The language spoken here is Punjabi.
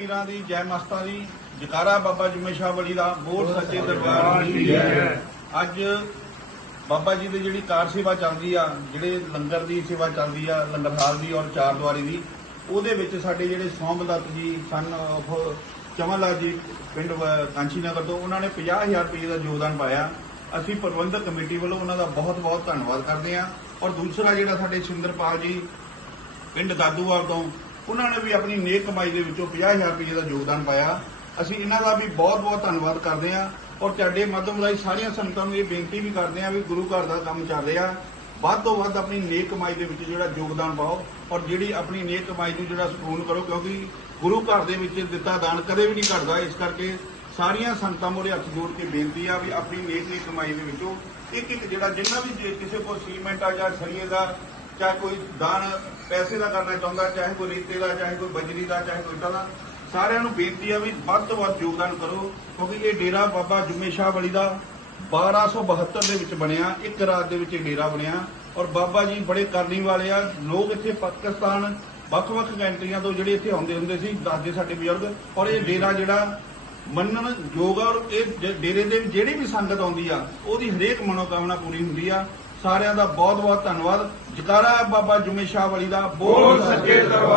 ਵੀਰਾਂ ਦੀ ਜੈ ਮਸਤਾਂ ਦੀ ਜਕਾਰਾ ਬਾਬਾ ਜੁਮੇ ਸ਼ਾਹ ਵਲੀ ਦਾ ਬੋਲ ਸੱਚੇ ਦਰਬਾਰ ਦੀ ਜੈ। ਅੱਜ ਬਾਬਾ ਜੀ ਦੀ ਜਿਹੜੀ ਕਾਰ ਸੇਵਾ ਚੱਲਦੀ ਆ ਜਿਹੜੇ ਲੰਗਰ ਦੀ ਸੇਵਾ ਚੱਲਦੀ ਆ ਲੰਗਰ ਹਾਲ ਦੀ ਔਰ ਚਾਰ ਦੁਆਰੀ ਦੀ ਉਹਦੇ ਵਿੱਚ ਸਾਡੇ ਜਿਹੜੇ ਸੋਮਦੱਤ ਜੀ ਸਨ ਉਹ ਚਮਨਲਾਲ ਜੀ ਪਿੰਡ ਕਾਂਚੀ ਨਗਰ ਤੋਂ ਉਹਨਾਂ ਨੇ 50000 ਰੁਪਏ ਦਾ ਯੋਗਦਾਨ ਪਾਇਆ। ਅਸੀਂ ਪ੍ਰਬੰਧਕ ਕਮੇਟੀ ਵੱਲੋਂ ਉਹਨਾਂ ਦਾ ਬਹੁਤ ਬਹੁਤ ਧੰਨਵਾਦ ਕਰਦੇ ਹਾਂ। ਔਰ ਦੂਸਰਾ ਜਿਹੜਾ ਸਾਡੇ ਸਿੰਦਰਪਾਲ ਜੀ ਪਿੰਡ ਦਾਦੂਵਾਲ ਤੋਂ ਉਹਨਾਂ ਨੇ ਵੀ ਆਪਣੀ ਨੇਕ ਕਮਾਈ ਦੇ ਵਿੱਚੋਂ 50000 ਰੁਪਏ ਦਾ ਯੋਗਦਾਨ ਪਾਇਆ। ਅਸੀਂ ਇਹਨਾਂ ਦਾ ਵੀ ਬਹੁਤ-ਬਹੁਤ ਧੰਨਵਾਦ ਕਰਦੇ ਹਾਂ ਔਰ ਤੁਹਾਡੇ ਮਾਧਿਅਮ ਰਾਹੀਂ ਸਾਰੀਆਂ ਸੰਗਤਾਂ ਨੂੰ ਇਹ ਬੇਨਤੀ ਵੀ ਕਰਦੇ ਹਾਂ ਵੀ ਗੁਰੂ ਘਰ ਦਾ ਕੰਮ ਚੱਲ ਰਿਹਾ। ਵੱਧ ਤੋਂ ਵੱਧ ਆਪਣੀ ਨੇਕ ਕਮਾਈ ਦੇ ਵਿੱਚ ਜਿਹੜਾ ਯੋਗਦਾਨ ਪਾਓ ਔਰ ਜਿਹੜੀ ਆਪਣੀ ਨੇਕ ਕਮਾਈ ਨੂੰ ਜਿਹੜਾ ਸਕੂਨ ਕਰੋ ਕਿਉਂਕਿ ਗੁਰੂ ਘਰ ਦੇ ਵਿੱਚ ਦਿੱਤਾ ਦਾਨ ਕਦੇ ਵੀ ਨਹੀਂ ਘਟਦਾ। ਇਸ ਕਰਕੇ ਸਾਰੀਆਂ ਸੰਗਤਾਂ ਮੋਰੇ ਹੱਥ ਜੋੜ ਕੇ ਬੇਨਤੀ ਆ ਵੀ ਆਪਣੀ ਨੇਕ ਦੀ ਕਮਾਈ ਦੇ ਵਿੱਚੋਂ ਇੱਕ ਇੱਕ ਜਿਹੜਾ ਜਿੰਨਾ ਵੀ ਕਿਸੇ ਕੋਲ ਸੀਮੈਂਟ ਆ ਜਾਂ ਸਰੀਏ ਦਾ ਚਾਹੇ ਕੋਈ ਦਾਨ ਪੈਸੇ ਦਾ ਕਰਨਾ ਚਾਹੁੰਦਾ, ਚਾਹੇ ਕੋਈ ਰੀਤੇ ਦਾ, ਚਾਹੇ ਕੋਈ ਬਜਰੀ ਦਾ, ਚਾਹੇ ਕੋਈ ਇੱਦਾਂ ਸਾਰਿਆਂ ਨੂੰ ਬੇਨਤੀ ਆ ਵੀ ਵੱਧ ਤੋਂ ਵੱਧ ਯੋਗਦਾਨ ਕਰੋ, ਕਿਉਂਕਿ ਇਹ ਡੇਰਾ ਬਾਬਾ ਜੁਮੇ ਸ਼ਾਹ ਵਾਲੀ ਦਾ 1272 ਦੇ ਵਿੱਚ ਬਣਿਆ, ਇੱਕ ਰਾਤ ਦੇ ਵਿੱਚ ਇਹ ਡੇਰਾ ਬਣਿਆ, ਔਰ ਬਾਬਾ ਜੀ ਬੜੇ ਕਰਨੀ ਵਾਲੇ ਆ, ਲੋਕ ਇੱਥੇ ਪਾਕਿਸਤਾਨ, ਵੱਖ-ਵੱਖ ਕੰਟਰੀਆਂ ਤੋਂ ਜਿਹੜੇ ਇੱਥੇ ਆਉਂਦੇ ਹੁੰਦੇ ਸੀ ਦਾਦੇ ਸਾਡੇ ਬਜ਼ੁਰਗ, ਔਰ ਇਹ ਡੇਰਾ ਜਿਹੜਾ ਮੰਨਣ ਯੋਗ ਆ, ਔਰ ਇਹ ਡੇਰੇ ਦੇ ਵਿੱਚ ਜਿਹੜੀ ਵੀ ਸੰਗਤ ਆਉਂਦੀ ਆ, ਉਹਦੀ ਹਰੇਕ ਮਨੋਕਾਮਨਾ ਪੂਰੀ ਹੁੰਦੀ ਆ ਸਾਰਿਆਂ ਦਾ ਬਹੁਤ-ਬਹੁਤ ਧੰਨਵਾਦ। ਜਕਾਰਾ ਬਾਬਾ ਜੁਮੇ ਸ਼ਾਹ ਵਾਲੀ ਦਾ ਬੋਲ ਸੱਚੇ ਦਰਬਾਰ